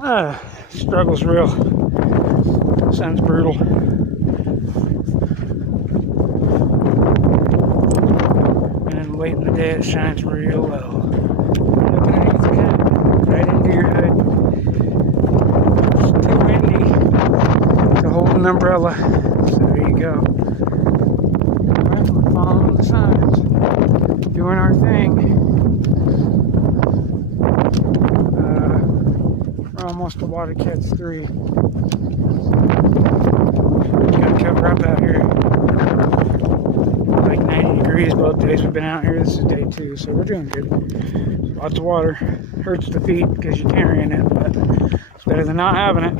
Struggle's real. Sun's brutal. And late in the day it shines real low. Up underneath the cap, right into your hood. It's too windy to hold an umbrella. So there you go. Alright, we're following the signs. Doing our thing. We're almost to Watercats 3. Gotta cover up out here. Like 90 degrees both days we've been out here. This is day 2, so we're doing good. Lots of water. Hurts the feet because you're carrying it, but it's better than not having it.